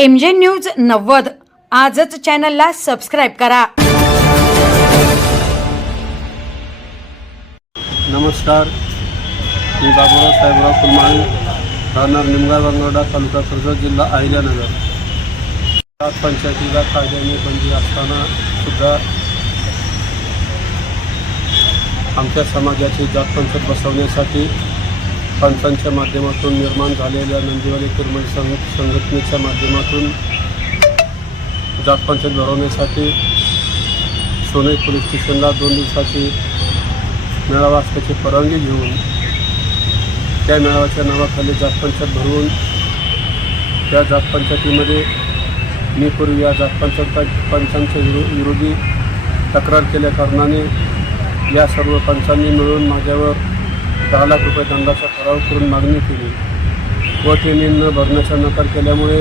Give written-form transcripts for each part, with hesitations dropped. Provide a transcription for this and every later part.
MJ news 90 आजच चॅनलला subscribe करा। नमस्कार, मी बाबूराव साहेबराव कुलमाळी, राहणार निमगाव गंगवडा, तालुका कर्जत, जिल्हा अहिल्यानगर। जात पंचायतीला कायद्याने बंदी असताना सुद्धा आमच्या समाजाची जात पंचायत बसवण्यासाठी पंचांच्या माध्यमातून निर्माण झालेल्या नंदीवाली कुर्मन संघटनेच्या माध्यमातून जात पंचायत भरवण्यासाठी सोनई पोलीस स्टेशनला 2 दिवसाची मेळावा असल्याची परवानगी घेऊन त्या मेळाव्याच्या नावाखाली जात पंचायत भरवून त्या जात पंचायतीमध्ये मी पूर्वी या जात पंचांच्या विरोधी तक्रार केल्या कारणाने या सर्व पंचांनी मिळून माझ्यावर 10 लाख रुपये दंडाचा ठराव करून मागणी केली व ते मी न भरण्याचा नकार केल्यामुळे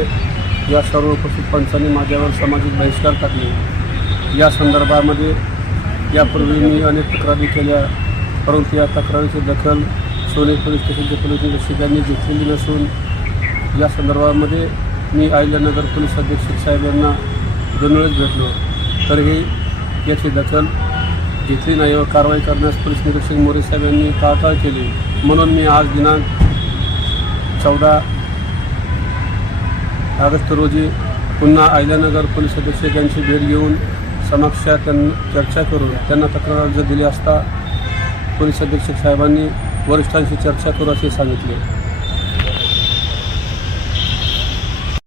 या सर्व उपस्थित पंचांनी माझ्यावर सामाजिक बहिष्कार टाकले। या संदर्भामध्ये यापूर्वी मी अनेक तक्रारी केल्या, परंतु या तक्रारीची दखल सोनई पोलीस स्टेशनचे पोलीस निरीक्षकांनी घेतलेली नसून या संदर्भामध्ये मी अहिल्यानगर पोलीस अधीक्षक साहेब यांना 2 वेळेस भेटलो, तरीही याची दखल घेतली नाही व कारवाई करण्यास पोलीस निरीक्षक मोरे साहेब यांनी टाळाटाळ केली। म्हणून मी आज दिनांक 14 ऑगस्ट रोजी पुन्हा अहिल्यानगर पोलीस अधीक्षक यांची भेट घेऊन समक्ष चर्चा करून त्यांना तक्रार अर्ज दिली असता पोलीस अधीक्षक साहेबांनी वरिष्ठांशी चर्चा करू असे सांगितले।